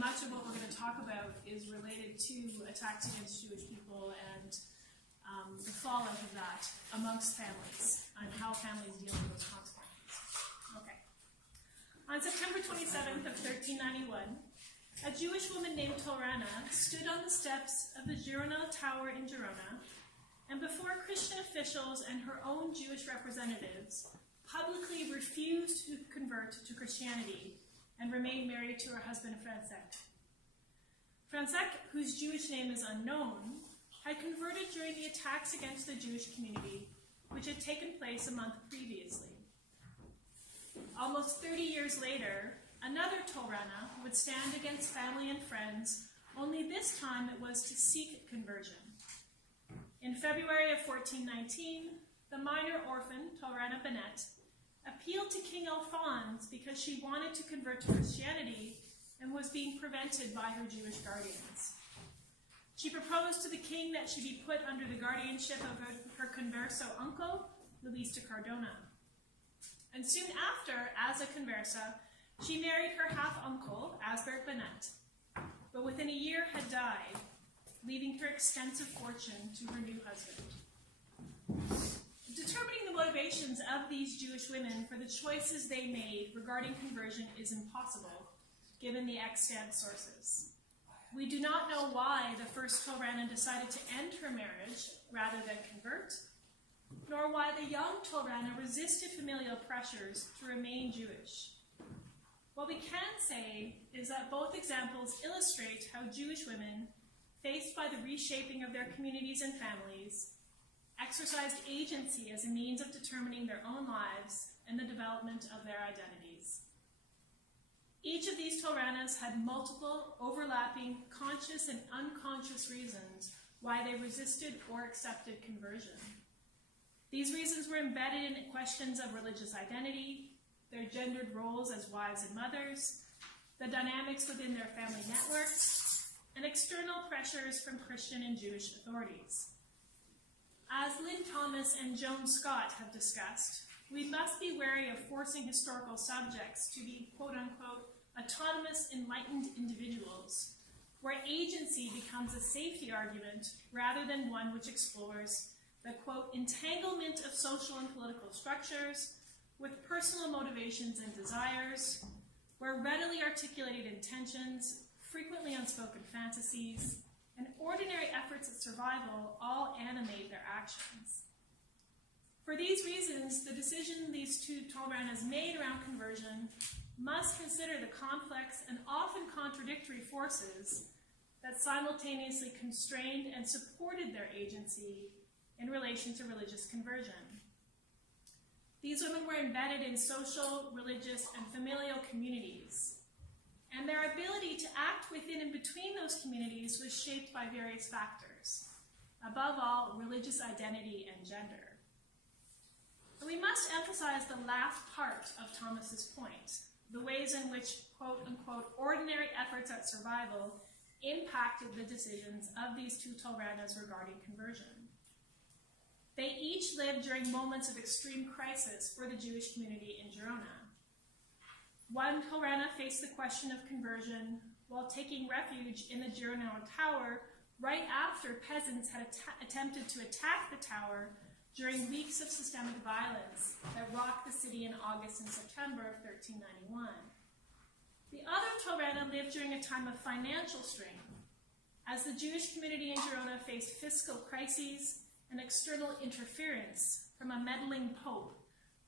much of what we're going to talk about is related to attacks against Jewish people and the fallout of that amongst families and how families deal with those consequences. Okay. On September 27th of 1391, a Jewish woman named Tolrana stood on the steps of the Girona Tower in Girona, and before Christian officials and her own Jewish representatives, publicly refused to convert to Christianity and remain married to her husband Francesc. Francesc, whose Jewish name is unknown, had converted during the attacks against the Jewish community, which had taken place a month previously. Almost 30 years later, another Tolrana would stand against family and friends, only this time it was to seek conversion. In February of 1419, the minor orphan, Tolrana Benet, appealed to King Alphonse because she wanted to convert to Christianity and was being prevented by her Jewish guardians. She proposed to the king that she be put under the guardianship of her converso uncle, Luis de Cardona. And soon after, as a conversa, she married her half-uncle, Asbert Benet, but within a year had died, leaving her extensive fortune to her new husband. Determining the motivations of these Jewish women for the choices they made regarding conversion is impossible, given the extant sources. We do not know why the first Tolrana decided to end her marriage rather than convert, nor why the young Tolrana resisted familial pressures to remain Jewish. What we can say is that both examples illustrate how Jewish women, faced by the reshaping of their communities and families, exercised agency as a means of determining their own lives and the development of their identities. Each of these Tolranas had multiple, overlapping, conscious and unconscious reasons why they resisted or accepted conversion. These reasons were embedded in questions of religious identity, their gendered roles as wives and mothers, the dynamics within their family networks, and external pressures from Christian and Jewish authorities. As Lynn Thomas and Joan Scott have discussed, we must be wary of forcing historical subjects to be, quote-unquote, autonomous, enlightened individuals, where agency becomes a safety argument rather than one which explores the, quote, entanglement of social and political structures with personal motivations and desires, where readily articulated intentions, frequently unspoken fantasies, and ordinary efforts at survival all animate their actions. For these reasons, the decision these two Tolranas made around conversion must consider the complex and often contradictory forces that simultaneously constrained and supported their agency in relation to religious conversion. These women were embedded in social, religious, and familial communities, and their ability to act within and between those communities was shaped by various factors, above all, religious identity and gender. And we must emphasize the last part of Thomas's point, the ways in which, quote-unquote, ordinary efforts at survival impacted the decisions of these two Tolranas regarding conversion. They each lived during moments of extreme crisis for the Jewish community in Girona. One Tolrana faced the question of conversion while taking refuge in the Girona Tower right after peasants had attempted to attack the tower during weeks of systemic violence that rocked the city in August and September of 1391. The other Tolrana lived during a time of financial strain, as the Jewish community in Girona faced fiscal crises and external interference from a meddling pope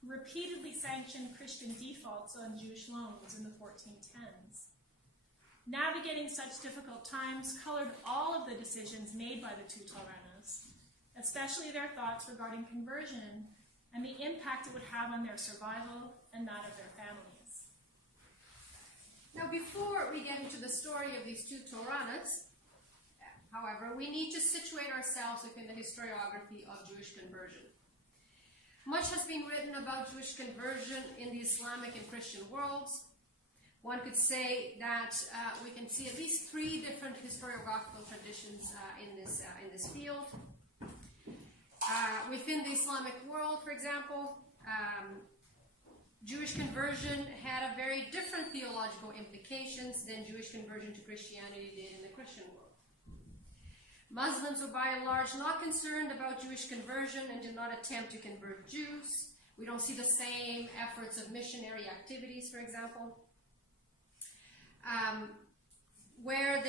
who repeatedly sanctioned Christian defaults on Jewish loans in the 1410s. Navigating such difficult times colored all of the decisions made by the two Tolranas, especially their thoughts regarding conversion and the impact it would have on their survival and that of their families. Now, before we get into the story of these two Tolranas, however, we need to situate ourselves within the historiography of Jewish conversion. Much has been written about Jewish conversion in the Islamic and Christian worlds. One could say that we can see at least three different historiographical traditions in this field. Within the Islamic world, for example, Jewish conversion had a very different theological implications than Jewish conversion to Christianity did in the Christian world. Muslims were by and large not concerned about Jewish conversion and did not attempt to convert Jews. We don't see the same efforts of missionary activities, for example. When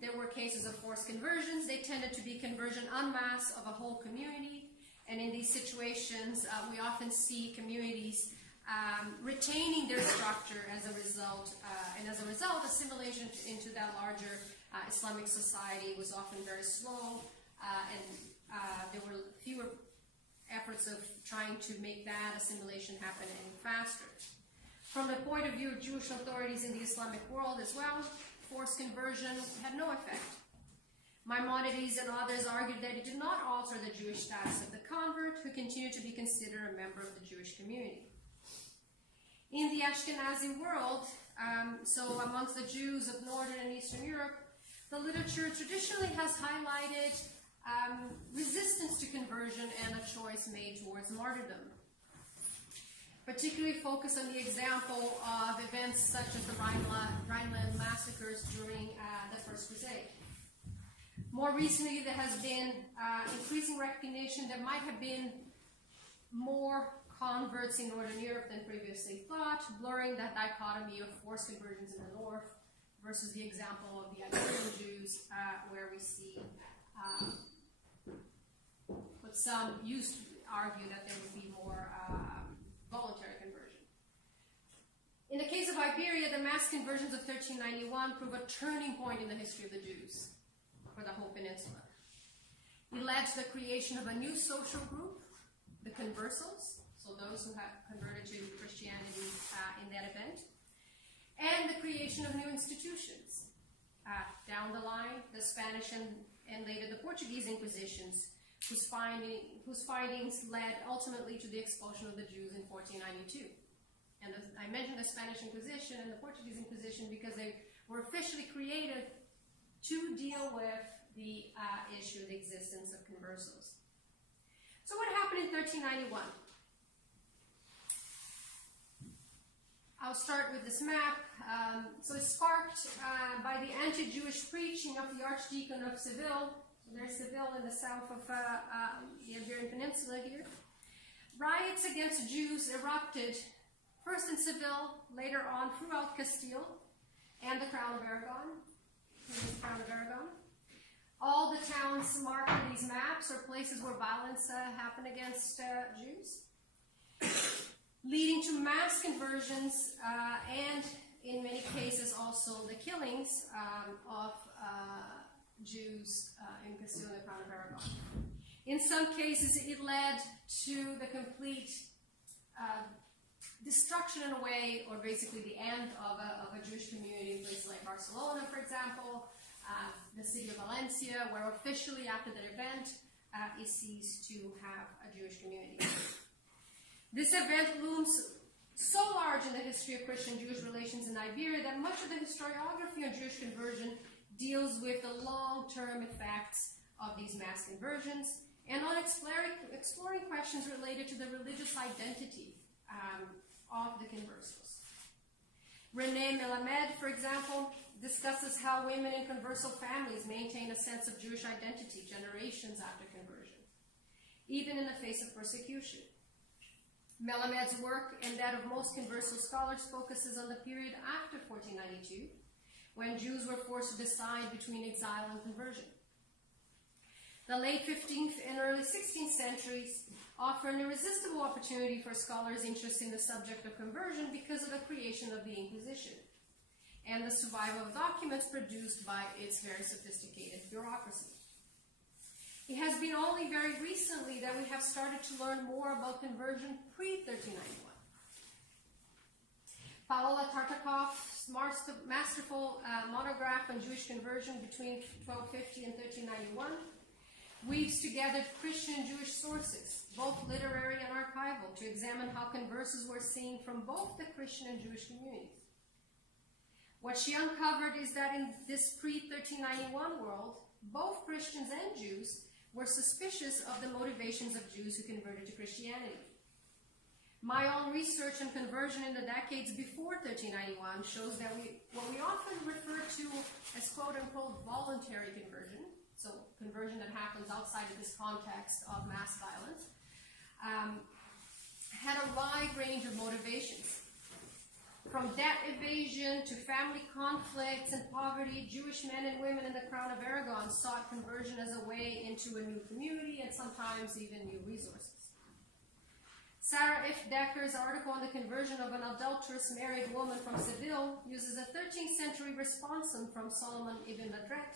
there were cases of forced conversions, they tended to be conversion en masse of a whole community. And in these situations, we often see communities retaining their structure as a result, and as a result, assimilation into that larger Islamic society was often very slow, and there were fewer efforts of trying to make that assimilation happen any faster. From the point of view of Jewish authorities in the Islamic world as well, forced conversion had no effect. Maimonides and others argued that it did not alter the Jewish status of the convert, who continued to be considered a member of the Jewish community. In the Ashkenazi world, so amongst the Jews of Northern and Eastern Europe, the literature traditionally has highlighted resistance to conversion and a choice made towards martyrdom. Particularly focused on the example of events such as the Rhineland massacres during the First Crusade. More recently, there has been increasing recognition there might have been more converts in Northern Europe than previously thought, blurring that dichotomy of forced conversions in the north versus the example of the Iberian Jews, where we see what some used to argue that there would be more voluntary conversion. In the case of Iberia, the mass conversions of 1391 prove a turning point in the history of the Jews for the whole peninsula. It led to the creation of a new social group, the conversos, so those who have converted to Christianity in that event, and the creation of new institutions. Down the line, the Spanish and later the Portuguese Inquisitions, whose findings led ultimately to the expulsion of the Jews in 1492. And I mentioned the Spanish Inquisition and the Portuguese Inquisition because they were officially created to deal with the issue of the existence of conversos. So what happened in 1391? I'll start with this map. So it's sparked by the anti-Jewish preaching of the Archdeacon of Seville. So there's Seville in the south of the Iberian Peninsula here. Riots against Jews erupted first in Seville, later on throughout Castile and the Crown of Aragon. All the towns marked in these maps are places where violence happened against Jews, leading to mass conversions and, in many cases, also the killings of Jews in Castile and the Crown of Aragon. In some cases, it led to the complete destruction in a way, or basically the end of a Jewish community in places like Barcelona, for example, the city of Valencia, where officially after that event, it ceased to have a Jewish community. This event looms so large in the history of Christian-Jewish relations in Iberia that much of the historiography on Jewish conversion deals with the long-term effects of these mass conversions and on exploring questions related to the religious identity of the conversos. René Melamed, for example, discusses how women in converso families maintain a sense of Jewish identity generations after conversion, even in the face of persecution. Melamed's work and that of most converso scholars focuses on the period after 1492, when Jews were forced to decide between exile and conversion. The late 15th and early 16th centuries offer an irresistible opportunity for scholars interested in the subject of conversion because of the creation of the Inquisition and the survival of documents produced by its very sophisticated bureaucracy. It has been only very recently that we have started to learn more about conversion pre-1391. Paola Tartakov's masterful monograph on Jewish conversion between 1250 and 1391 weaves together Christian and Jewish sources, both literary and archival, to examine how conversos were seen from both the Christian and Jewish communities. What she uncovered is that in this pre-1391 world, both Christians and Jews were suspicious of the motivations of Jews who converted to Christianity. My own research on conversion in the decades before 1391 shows that what we often refer to as quote-unquote voluntary conversion, so conversion that happens outside of this context of mass violence, had a wide range of motivations. From debt evasion to family conflicts and poverty, Jewish men and women in the Crown of Aragon sought conversion as a way into a new community and sometimes even new resources. Sarah F. Decker's article on the conversion of an adulterous married woman from Seville uses a 13th century responsum from Solomon ibn Ladret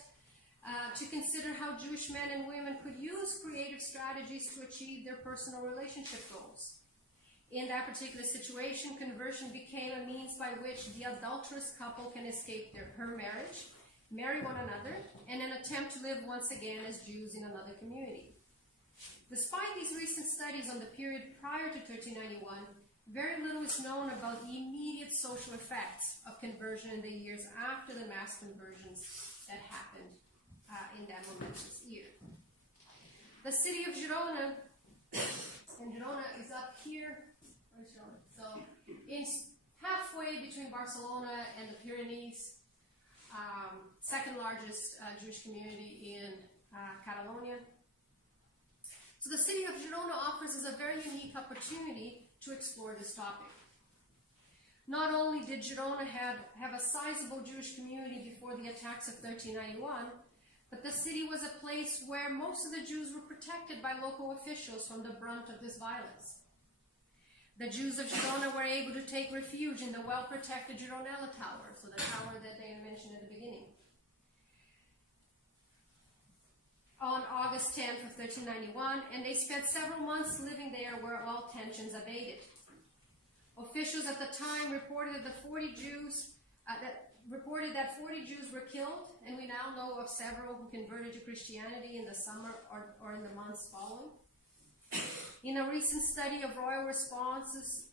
to consider how Jewish men and women could use creative strategies to achieve their personal relationship goals. In that particular situation, conversion became a means by which the adulterous couple can escape her marriage, marry one another, and then attempt to live once again as Jews in another community. Despite these recent studies on the period prior to 1391, very little is known about the immediate social effects of conversion in the years after the mass conversions that happened in that momentous year. The city of Girona, and Girona is up here. Where's Girona? So it's halfway between Barcelona and the Pyrenees, second largest Jewish community in Catalonia. So the city of Girona offers us a very unique opportunity to explore this topic. Not only did Girona have a sizable Jewish community before the attacks of 1391, but the city was a place where most of the Jews were protected by local officials from the brunt of this violence. The Jews of Girona were able to take refuge in the well-protected Gironella Tower, so the tower that they mentioned at the beginning. On August 10th of 1391, and they spent several months living there where all tensions abated. Officials at the time reported that 40 Jews were killed, and we now know of several who converted to Christianity in the summer or in the months following. In a recent study of royal responses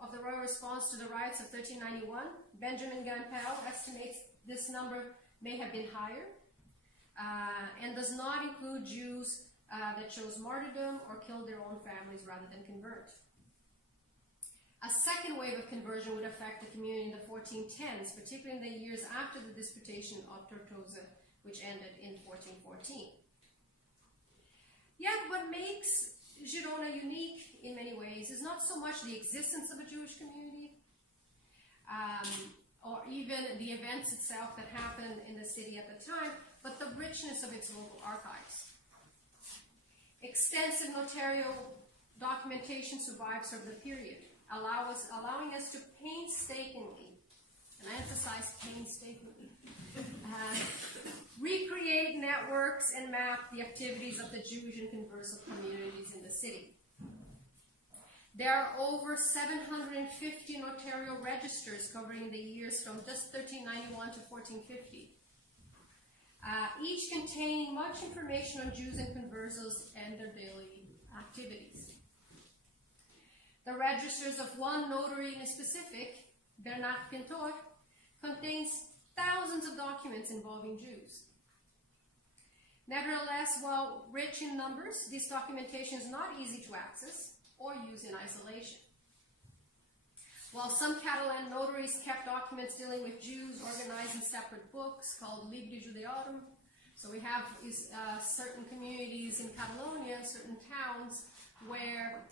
of the royal response to the riots of 1391, Benjamin Gampel estimates this number may have been higher. And does not include Jews that chose martyrdom or killed their own families rather than convert. A second wave of conversion would affect the community in the 1410s, particularly in the years after the disputation of Tortosa, which ended in 1414. Yet what makes Girona unique in many ways is not so much the existence of a Jewish community, or even the events itself that happened in the city at the time, but the richness of its local archives. Extensive notarial documentation survives of the period, allowing us to painstakingly, and I emphasize painstakingly, recreate networks and map the activities of the Jewish and converso communities in the city. There are over 750 notarial registers covering the years from just 1391 to 1450. Each containing much information on Jews and conversos and their daily activities. The registers of one notary in a specific, Bernat Pintor, contains thousands of documents involving Jews. Nevertheless, while rich in numbers, this documentation is not easy to access or use in isolation. While some Catalan notaries kept documents dealing with Jews organized in separate books called Libri Judaeorum, so we have certain communities in Catalonia, certain towns, where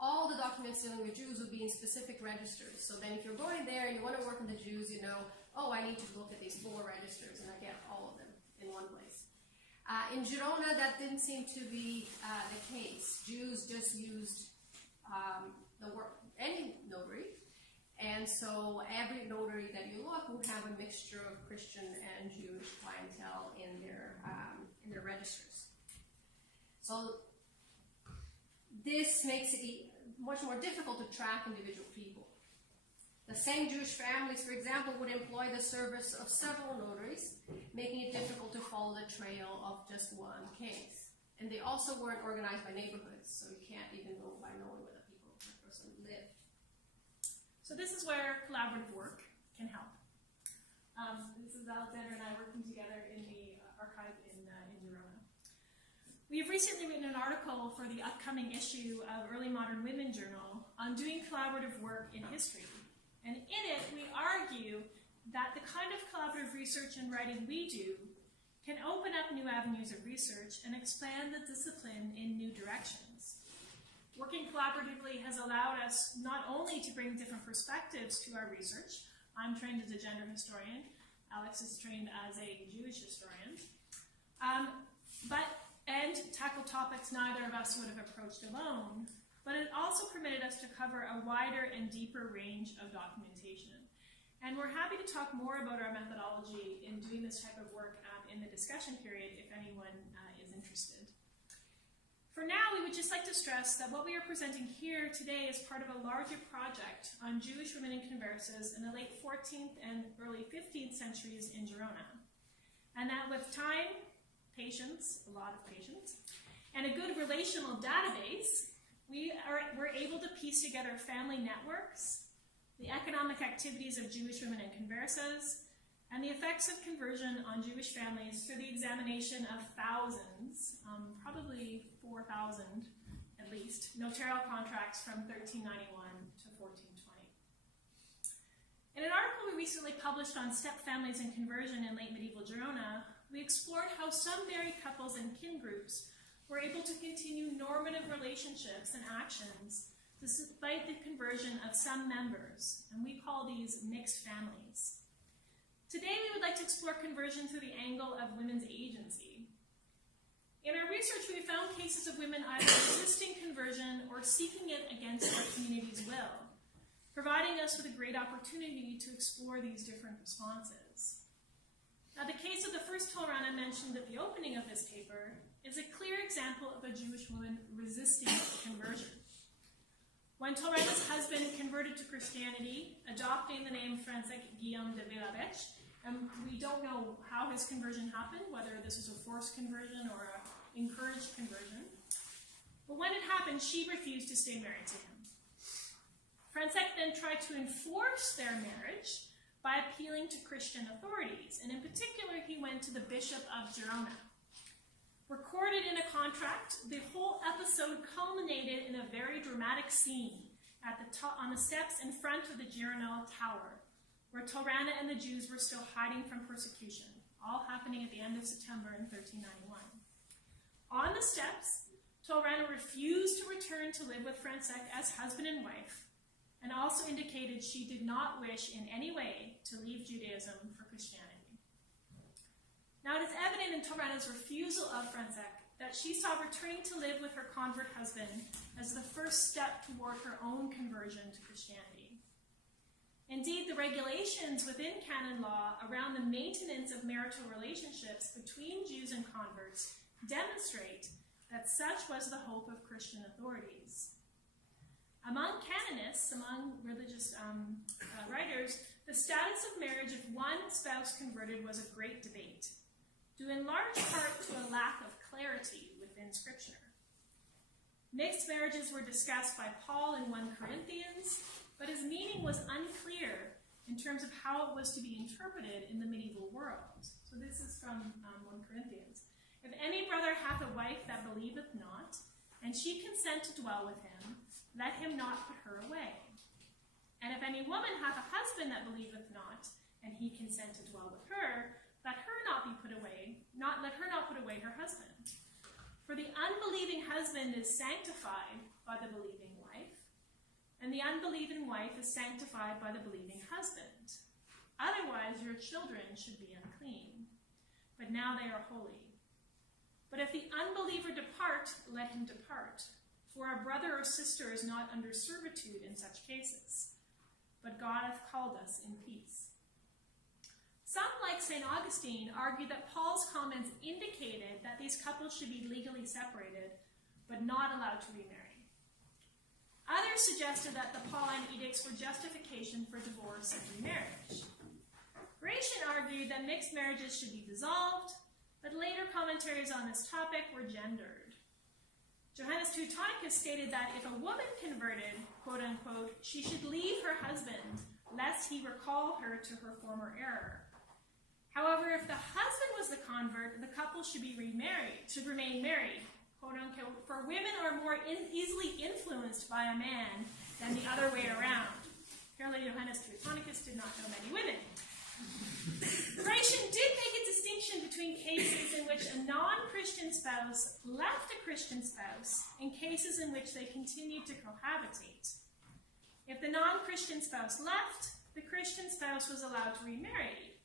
all the documents dealing with Jews would be in specific registers. So then if you're going there and you want to work with the Jews, you know, oh, I need to look at these 4 registers, and I get all of them in one place. In Girona, that didn't seem to be the case. Jews just used any notary, and so every notary that you look would have a mixture of Christian and Jewish clientele in their registers. So this makes it much more difficult to track individual people. The same Jewish families, for example, would employ the service of several notaries, making it difficult to follow the trail of just one case. And they also weren't organized by neighborhoods, so you can't even go by knowing where the person lived. So this is where collaborative work can help. This is Alexandra and I working together in the archive in Girona. We have recently written an article for the upcoming issue of Early Modern Women Journal on doing collaborative work in history. And in it, we argue that the kind of collaborative research and writing we do can open up new avenues of research and expand the discipline in new directions. Working collaboratively has allowed us not only to bring different perspectives to our research. I'm trained as a gender historian. Alex is trained as a Jewish historian. And tackle topics neither of us would have approached alone, but it also permitted us to cover a wider and deeper range of documentation. And we're happy to talk more about our methodology in doing this type of work in the discussion period if anyone is interested. For now, we would just like to stress that what we are presenting here today is part of a larger project on Jewish women in conversos in the late 14th and early 15th centuries in Girona. And that with time, patience, a lot of patience, and a good relational database, we're able to piece together family networks, the economic activities of Jewish women in conversos, and the effects of conversion on Jewish families through the examination of thousands, probably 4,000 at least, notarial contracts from 1391 to 1420. In an article we recently published on step families and conversion in late medieval Girona, we explored how some married couples and kin groups were able to continue normative relationships and actions despite the conversion of some members, and we call these mixed families. Today we would like to explore conversion through the angle of women's agency. In our research, we found cases of women either resisting conversion or seeking it against their community's will, providing us with a great opportunity to explore these different responses. Now, the case of the first Torana mentioned at the opening of this paper is a clear example of a Jewish woman resisting conversion. When Torana's husband converted to Christianity, adopting the name Francesc Guillaume de Villabec, and we don't know how his conversion happened, whether this was a forced conversion or an encouraged conversion. But when it happened, she refused to stay married to him. Francesc then tried to enforce their marriage by appealing to Christian authorities, and in particular, he went to the Bishop of Girona. Recorded in a contract, the whole episode culminated in a very dramatic scene on the steps in front of the Girona Tower, where Torana and the Jews were still hiding from persecution, all happening at the end of September in 1391. On the steps, Torana refused to return to live with Francesc as husband and wife, and also indicated she did not wish in any way to leave Judaism for Christianity. Now, it is evident in Torana's refusal of Francesc that she saw returning to live with her convert husband as the first step toward her own conversion to Christianity. Indeed, the regulations within canon law around the maintenance of marital relationships between Jews and converts demonstrate that such was the hope of Christian authorities. Among canonists, among religious writers, the status of marriage if one spouse converted was a great debate, due in large part to a lack of clarity within Scripture. Mixed marriages were discussed by Paul in 1 Corinthians, but his meaning was unclear in terms of how it was to be interpreted in the medieval world. So this is from 1 Corinthians. If any brother hath a wife that believeth not, and she consent to dwell with him, let him not put her away. And if any woman hath a husband that believeth not, and he consent to dwell with her, let her not put away her husband. For the unbelieving husband is sanctified by the believing wife, and the unbelieving wife is sanctified by the believing husband. Otherwise your children should be unclean, but now they are holy. But if the unbeliever depart, let him depart. For a brother or sister is not under servitude in such cases, but God hath called us in peace. Some, like St. Augustine, argue that Paul's comments indicated that these couples should be legally separated, but not allowed to remarry. Others suggested that the Pauline edicts were justification for divorce and remarriage. Gratian argued that mixed marriages should be dissolved, but later commentaries on this topic were gendered. Johannes Teutonicus stated that if a woman converted, quote-unquote, she should leave her husband, lest he recall her to her former error. However, if the husband was the convert, the couple should remain married, quote-unquote, for women are more easily influenced by a man than the other way around. Apparently Johannes Teutonicus did not know many women. Gratian did make a distinction between cases in which a non-Christian spouse left a Christian spouse and cases in which they continued to cohabitate. If the non-Christian spouse left, the Christian spouse was allowed to remarry.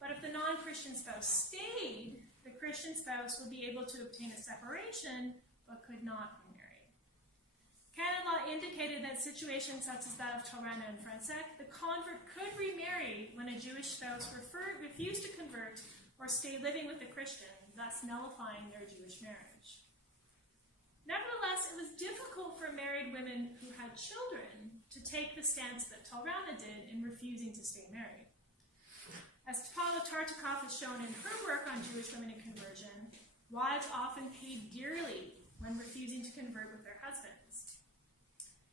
But if the non-Christian spouse stayed, the Christian spouse would be able to obtain a separation, but could not remarry. Canon law indicated that situations such as that of Taurana and Francesc, the convert could remarry when a Jewish spouse refused to convert or stay living with a Christian, thus nullifying their Jewish marriage. Nevertheless, it was difficult for married women who had children to take the stance that Taurana did in refusing to stay married. As Paula Tartikoff has shown in her work on Jewish women in conversion, wives often paid dearly when refusing to convert with their husbands.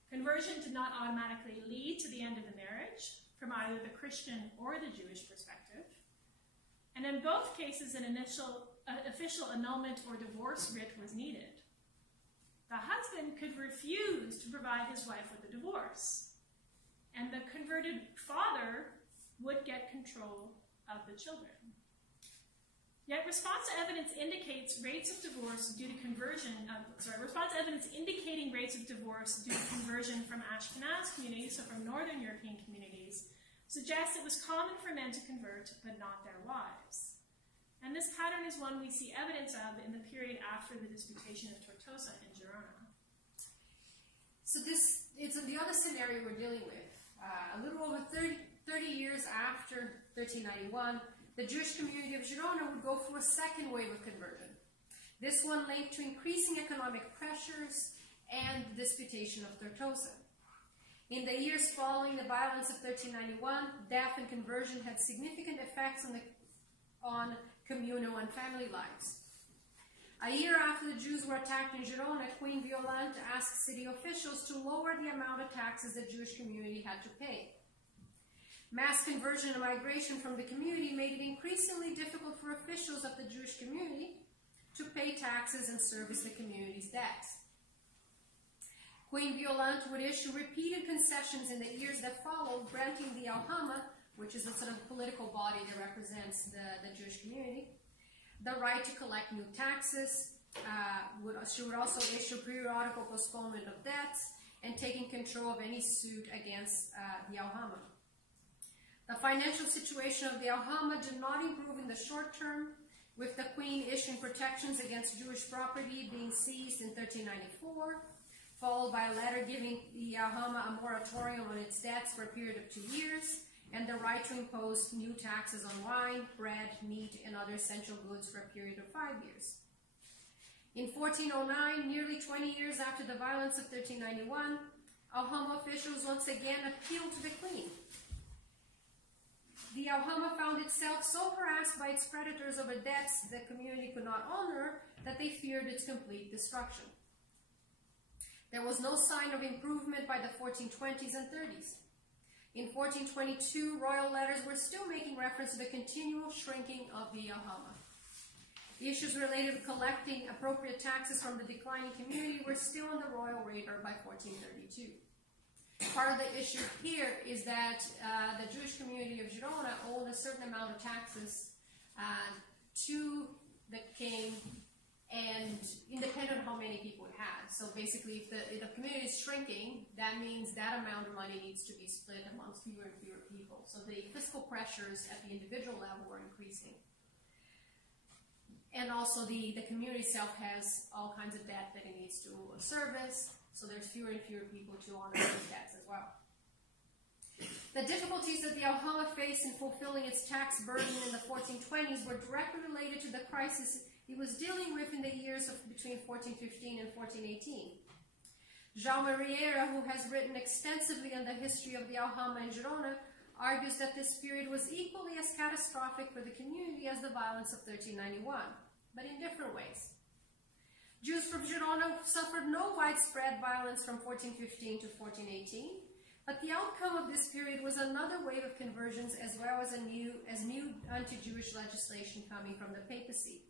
Conversion did not automatically lead to the end of the marriage from either the Christian or the Jewish perspective. And in both cases, an official annulment or divorce writ was needed. The husband could refuse to provide his wife with a divorce, and the converted father would get control of the children. Yet response evidence indicates rates of divorce due to response evidence indicating rates of divorce due to conversion from Ashkenaz communities, so from Northern European communities, suggests it was common for men to convert, but not their wives. And this pattern is one we see evidence of in the period after the disputation of Tortosa in Girona. So this is the other scenario we're dealing with. A little over 30 years after 1391, the Jewish community of Girona would go through a second wave of conversion. This one linked to increasing economic pressures and the disputation of Tortosa. In the years following the violence of 1391, death and conversion had significant effects on communal and family lives. A year after the Jews were attacked in Girona, Queen Violante asked city officials to lower the amount of taxes the Jewish community had to pay. Mass conversion and migration from the community made it increasingly difficult for officials of the Jewish community to pay taxes and service the community's debts. Queen Violante would issue repeated concessions in the years that followed, granting the Alhama, which is a sort of political body that represents the Jewish community, the right to collect new taxes. She would also issue periodical postponement of debts and taking control of any suit against the Alhama. The financial situation of the Alhama did not improve in the short term, with the Queen issuing protections against Jewish property being seized in 1394, followed by a letter giving the Alhama a moratorium on its debts for a period of 2 years, and the right to impose new taxes on wine, bread, meat, and other essential goods for a period of 5 years. In 1409, nearly 20 years after the violence of 1391, Alhama officials once again appealed to the Queen. The Alhama found itself so harassed by its creditors over debts the community could not honor that they feared its complete destruction. There was no sign of improvement by the 1420s and 30s. In 1422, royal letters were still making reference to the continual shrinking of the Alhama. The issues related to collecting appropriate taxes from the declining community were still on the royal radar by 1432. Part of the issue here is that the Jewish community of Girona owed a certain amount of taxes to the king, and independent of how many people it had. So basically, if the community is shrinking, that means that amount of money needs to be split amongst fewer and fewer people. So the fiscal pressures at the individual level were increasing. And also the community itself has all kinds of debt that it needs to service, so there's fewer and fewer people to honor those debts as well. The difficulties that the Alhama faced in fulfilling its tax burden in the 1420s were directly related to the crisis it was dealing with in the years of between 1415 and 1418. Jaume Riera, who has written extensively on the history of the Alhama in Girona, argues that this period was equally as catastrophic for the community as the violence of 1391, but in different ways. Jews from Girona suffered no widespread violence from 1415 to 1418, but the outcome of this period was another wave of conversions, as well as new anti-Jewish legislation coming from the papacy.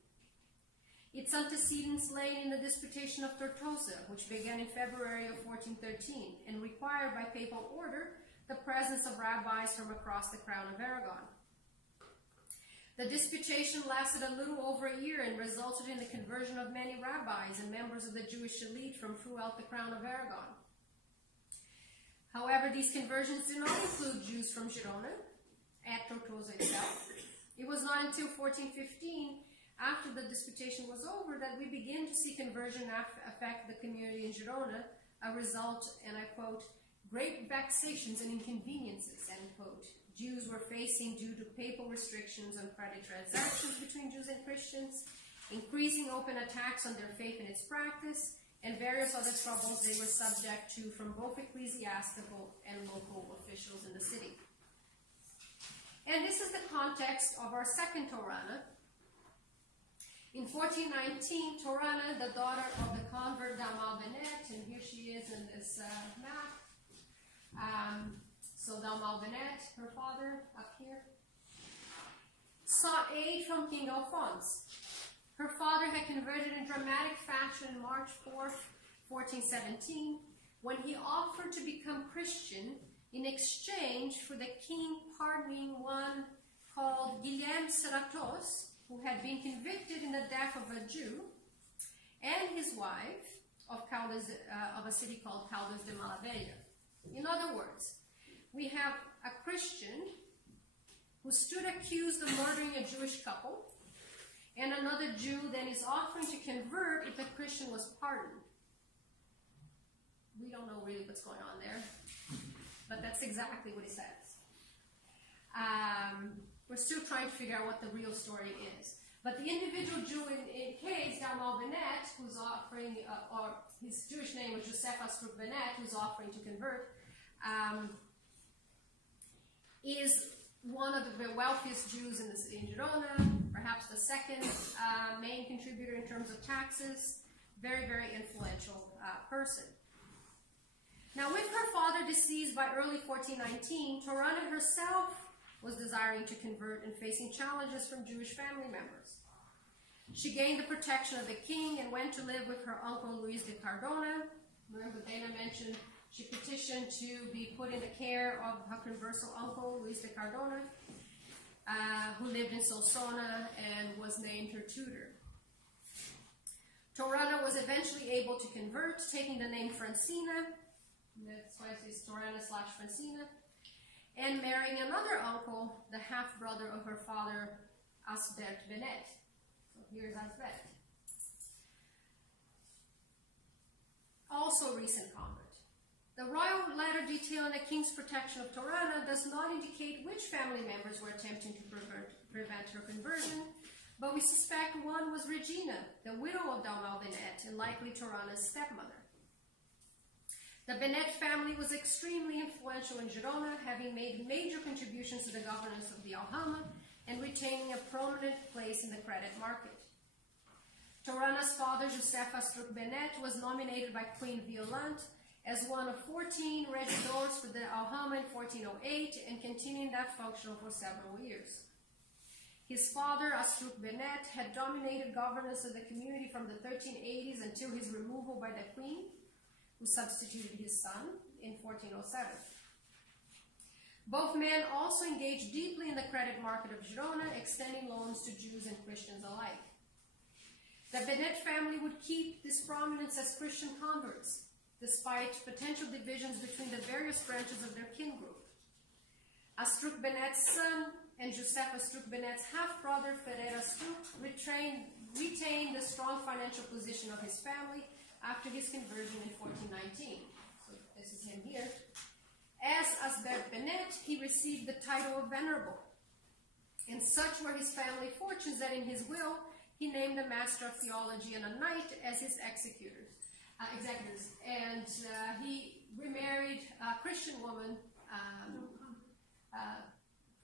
its antecedents lay in the Disputation of Tortosa, which began in February of 1413 and required by papal order the presence of rabbis from across the Crown of Aragon. The disputation lasted a little over a year and resulted in the conversion of many rabbis and members of the Jewish elite from throughout the Crown of Aragon. However, these conversions did not include Jews from Girona, at Tortosa itself. It was not until 1415, after the disputation was over, that we begin to see conversion affect the community in Girona, a result, and I quote, great vexations and inconveniences, end quote, Jews were facing due to papal restrictions on credit transactions between Jews and Christians, increasing open attacks on their faith and its practice, and various other troubles they were subject to from both ecclesiastical and local officials in the city. And this is the context of our second Torana. In 1419, Torana, the daughter of the convert Dalmal Benet, and here she is in this map. So Dalmal Benet, her father, up here, sought aid from King Alphonse. Her father had converted in dramatic fashion on March 4th, 1417, when he offered to become Christian in exchange for the king pardoning one called Guillaume Seratos, who had been convicted in the death of a Jew, and his wife of a city called Caldas de Malaveria. In other words, we have a Christian who stood accused of murdering a Jewish couple, and another Jew then is offering to convert if the Christian was pardoned. We don't know really what's going on there, but that's exactly what it says. We're still trying to figure out what the real story is. But the individual Jew in case, Dalmal Benet, who's offering, or his Jewish name was Josephus Benet, who's offering to convert, is one of the wealthiest Jews in Girona, perhaps the second main contributor in terms of taxes, very, very influential person. Now, with her father deceased by early 1419, Torana herself was desiring to convert and facing challenges from Jewish family members. She gained the protection of the king and went to live with her uncle Luis de Cardona. Remember, Dana mentioned she petitioned to be put in the care of her conversal uncle, Luis de Cardona, who lived in Solsona and was named her tutor. Torana was eventually able to convert, taking the name Francina, that's why it's Torana/Francina, and marrying another uncle, the half-brother of her father, Asbert Benet. So here's Asbert. Also a recent convert. The royal letter detailing the king's protection of Torana does not indicate which family members were attempting to prevent her conversion, but we suspect one was Regina, the widow of Dalmal Benet, and likely Torana's stepmother. The Benet family was extremely influential in Girona, having made major contributions to the governance of the Alhama and retaining a prominent place in the credit market. Torana's father, Josephus Benet, was nominated by Queen Violante as one of 14 regidors for the Alhama in 1408 and continued that function for several years. His father, Astruc Benet, had dominated governance of the community from the 1380s until his removal by the Queen, who substituted his son in 1407. Both men also engaged deeply in the credit market of Girona, extending loans to Jews and Christians alike. The Benet family would keep this prominence as Christian converts, despite potential divisions between the various branches of their kin group. Astruc Benet's son and Joseph Astruc Benet's half-brother, Ferrer Astruc, retained the strong financial position of his family after his conversion in 1419. So this is him here. As Asbert Benet, he received the title of Venerable. And such were his family fortunes that in his will, he named a master of theology and a knight as his executors. And he remarried a Christian woman,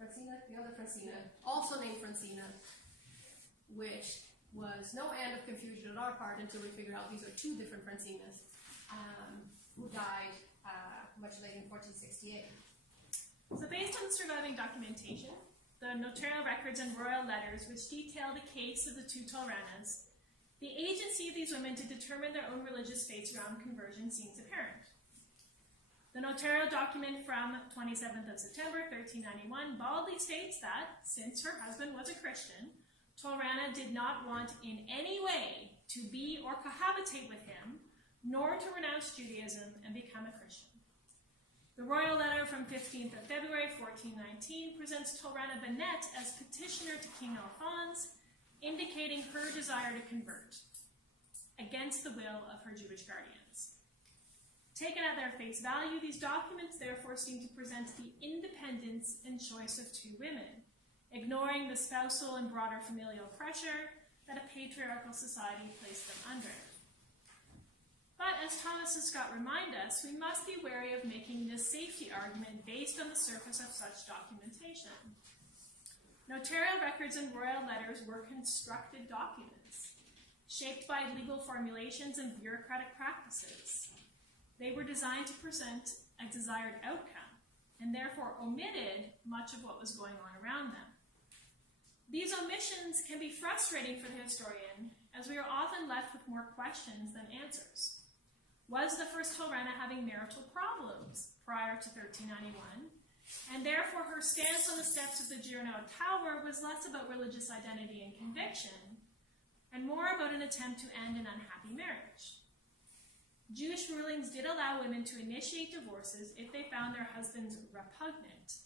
Francina, the other Francina, also named Francina, which was no end of confusion on our part until we figured out these are two different Francinas who died much later in 1468. So based on the surviving documentation, the notarial records and royal letters which detail the case of the two Toranas, The agency of these women to determine their own religious faiths around conversion seems apparent. The notarial document from 27th of September 1391 baldly states that, since her husband was a Christian, Tolrana did not want in any way to be or cohabitate with him, nor to renounce Judaism and become a Christian. The royal letter from 15th of February 1419 presents Tolrana Benet as petitioner to King Alphonse, indicating her desire to convert, against the will of her Jewish guardians. Taken at their face value, these documents therefore seem to present the independence and choice of two women, ignoring the spousal and broader familial pressure that a patriarchal society placed them under. But as Thomas and Scott remind us, we must be wary of making this safety argument based on the surface of such documentation. Notarial records and royal letters were constructed documents, shaped by legal formulations and bureaucratic practices. They were designed to present a desired outcome, and therefore omitted much of what was going on around them. These omissions can be frustrating for the historian, as we are often left with more questions than answers. Was the first Tolrana having marital problems prior to 1391, and therefore her stance on the steps of the Girondin Tower was less about religious identity and conviction, and more about an attempt to end an unhappy marriage? Jewish rulings did allow women to initiate divorces if they found their husbands repugnant.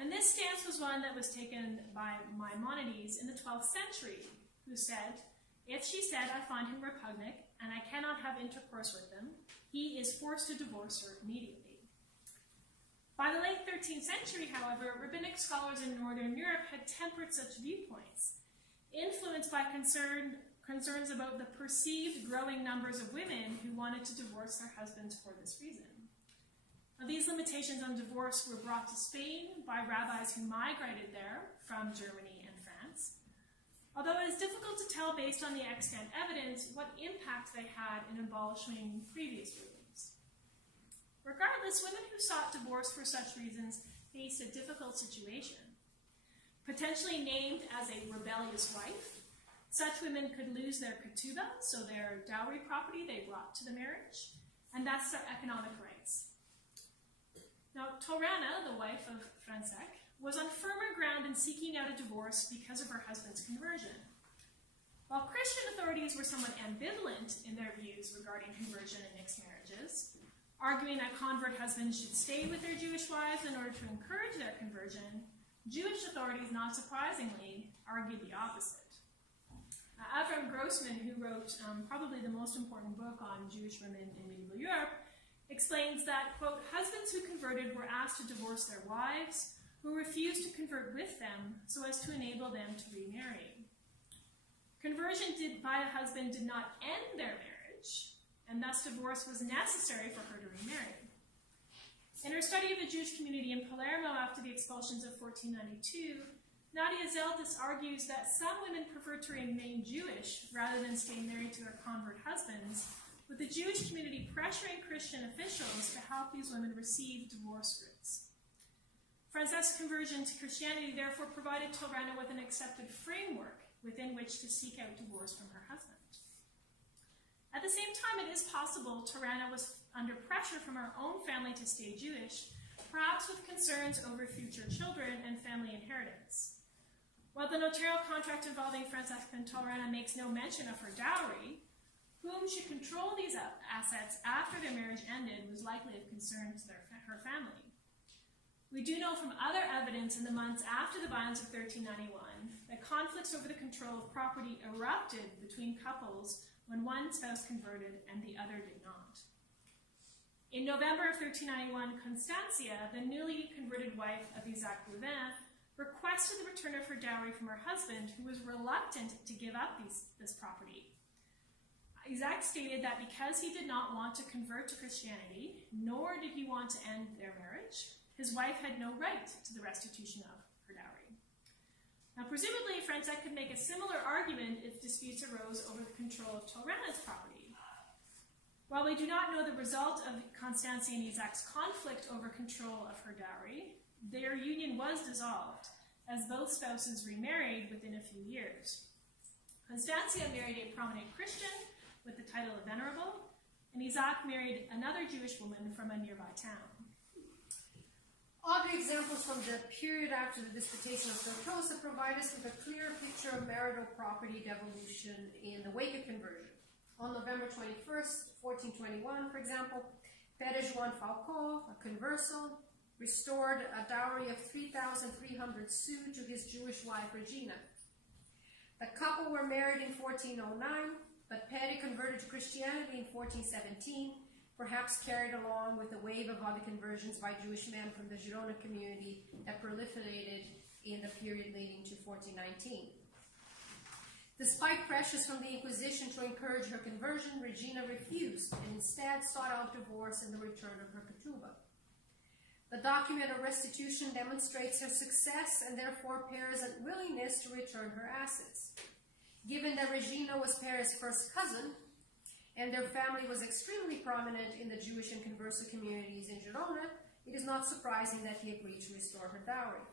And this stance was one that was taken by Maimonides in the 12th century, who said, "If she said, I find him repugnant, and I cannot have intercourse with him, he is forced to divorce her immediately." By the late 13th century, however, rabbinic scholars in Northern Europe had tempered such viewpoints, influenced by concerns about the perceived growing numbers of women who wanted to divorce their husbands for this reason. Now, these limitations on divorce were brought to Spain by rabbis who migrated there from Germany and France, although it is difficult to tell based on the extant evidence what impact they had in abolishing previous rulings. Regardless, women who sought divorce for such reasons faced a difficult situation. Potentially named as a rebellious wife, such women could lose their ketubah, so their dowry property they brought to the marriage, and thus their economic rights. Now, Tolrana, the wife of Francesc, was on firmer ground in seeking out a divorce because of her husband's conversion. While Christian authorities were somewhat ambivalent in their views regarding conversion and mixed marriages, arguing that convert husbands should stay with their Jewish wives in order to encourage their conversion, Jewish authorities, not surprisingly, argued the opposite. Avram Grossman, who wrote probably the most important book on Jewish women in medieval Europe, explains that, quote, husbands who converted were asked to divorce their wives, who refused to convert with them so as to enable them to remarry. Conversion by a husband did not end their marriage, and thus divorce was necessary for her to remarry. In her study of the Jewish community in Palermo after the expulsions of 1492, Nadia Zeltis argues that some women preferred to remain Jewish rather than stay married to their convert husbands, with the Jewish community pressuring Christian officials to help these women receive divorce writs. Francesca's conversion to Christianity therefore provided Tolrana with an accepted framework within which to seek out divorce from her husband. At the same time, it is possible Tolrana was under pressure from her own family to stay Jewish, perhaps with concerns over future children and family inheritance. While the notarial contract involving Francesc and Tolrana makes no mention of her dowry, whom should control these assets after their marriage ended was likely of concern to her family. We do know from other evidence in the months after the violence of 1391 that conflicts over the control of property erupted between couples when one spouse converted and the other did not. In November of 1391, Constancia, the newly converted wife of Isaac Louvain, requested the return of her dowry from her husband, who was reluctant to give up this property. Isaac stated that because he did not want to convert to Christianity, nor did he want to end their marriage, his wife had no right to the restitution of her dowry. Now, presumably, Francesc could make a similar argument if disputes arose over the control of Tolrana's property. While we do not know the result of Constancia and Isaac's conflict over control of her dowry, their union was dissolved, as both spouses remarried within a few years. Constantia married a prominent Christian with the title of Venerable, and Isaac married another Jewish woman from a nearby town. Other examples from the period after the disputation of Tortosa provide us with a clear picture of marital property devolution in the wake of conversion. On November 21st, 1421, for example, Père Juan Falcó, a converso, restored a dowry of 3,300 sous to his Jewish wife Regina. The couple were married in 1409, but Père converted to Christianity in 1417, perhaps carried along with a wave of other conversions by Jewish men from the Girona community that proliferated in the period leading to 1419. Despite pressures from the Inquisition to encourage her conversion, Regina refused and instead sought out divorce and the return of her ketubah. The document of restitution demonstrates her success and therefore Père's willingness to return her assets. Given that Regina was Père's first cousin, and their family was extremely prominent in the Jewish and converso communities in Girona, it is not surprising that he agreed to restore her dowry.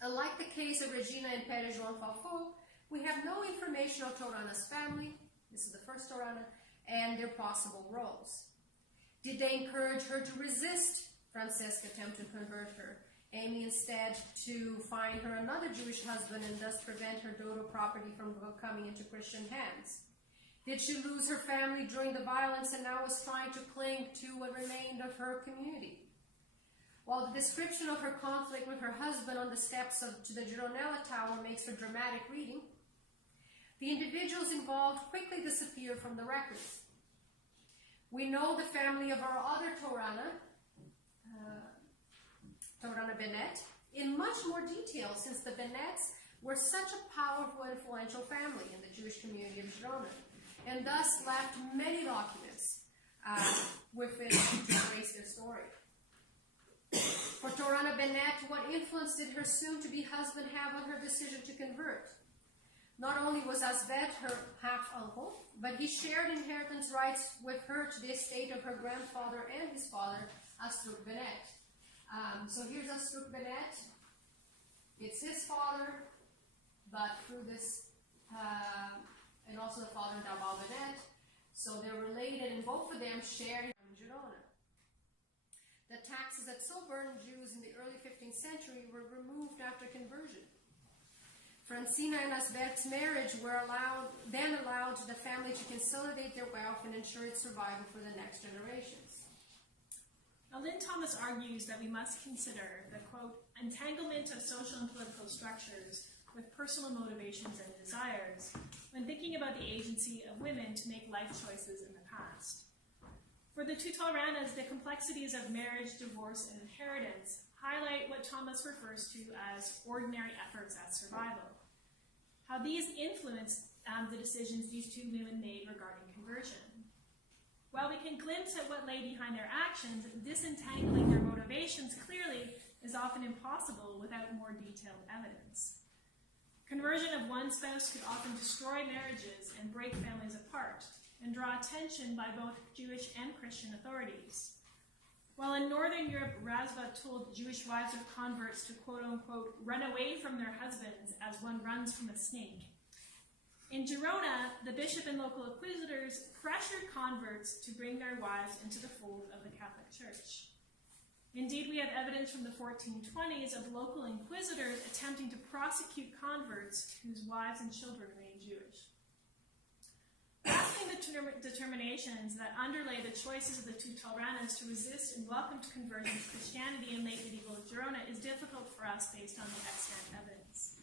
Unlike the case of Regina and Père João Falcó, we have no information of Torana's family, this is the first Torana, and their possible roles. Did they encourage her to resist Francesca's attempt to convert her, aiming instead to find her another Jewish husband and thus prevent her dodo property from coming into Christian hands? Did she lose her family during the violence and now was trying to cling to what remained of her community? While the description of her conflict with her husband on the steps to the Gironella Tower makes for dramatic reading, the individuals involved quickly disappear from the records. We know the family of our other Torana, Torana Benet, in much more detail since the Benets were such a powerful and influential family in the Jewish community of Girona, and thus left many documents with it to trace their story. For Torana Benet, what influence did her soon-to-be husband have on her decision to convert? Not only was Asvet her half-uncle, but he shared inheritance rights with her to the estate of her grandfather and his father, Astruc Benet. So here's Astruc Benet. It's his father, but through this, and also the father of Dabal Benet. So they're related, and both of them shared in Girona. The taxes that so burdened Jews in the early 15th century were removed after conversion. Francina and Asbert's marriage allowed the family to consolidate their wealth and ensure its survival for the next generations. Now, Lynn Thomas argues that we must consider the, quote, entanglement of social and political structures with personal motivations and desires when thinking about the agency of women to make life choices in the past. For the two Toranas, the complexities of marriage, divorce, and inheritance highlight what Thomas refers to as ordinary efforts at survival. How these influenced the decisions these two women made regarding conversion. While we can glimpse at what lay behind their actions, disentangling their motivations clearly is often impossible without more detailed evidence. Conversion of one spouse could often destroy marriages and break families apart, and draw attention by both Jewish and Christian authorities. While in Northern Europe, Razva told Jewish wives of converts to quote-unquote run away from their husbands as one runs from a snake, in Girona, the bishop and local inquisitors pressured converts to bring their wives into the fold of the Catholic Church. Indeed, we have evidence from the 1420s of local inquisitors attempting to prosecute converts whose wives and children remained Jewish. Grasping the determinations that underlay the choices of the two Toranas to resist and welcome to conversion to Christianity in late medieval Girona is difficult for us based on the extant evidence.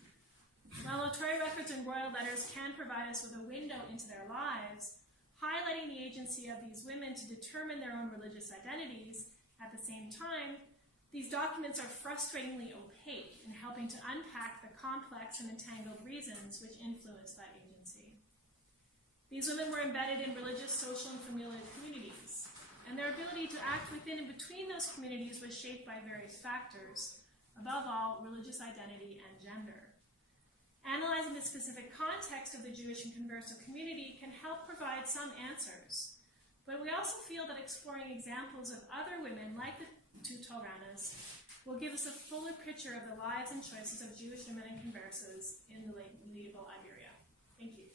While notarial records and royal letters can provide us with a window into their lives, highlighting the agency of these women to determine their own religious identities, at the same time, these documents are frustratingly opaque in helping to unpack the complex and entangled reasons which influence that agency. These women were embedded in religious, social, and familial communities, and their ability to act within and between those communities was shaped by various factors, above all, religious identity and gender. Analyzing the specific context of the Jewish and converso community can help provide some answers, but we also feel that exploring examples of other women like the two Toranas will give us a fuller picture of the lives and choices of Jewish women and conversos in the late medieval Iberia. Thank you.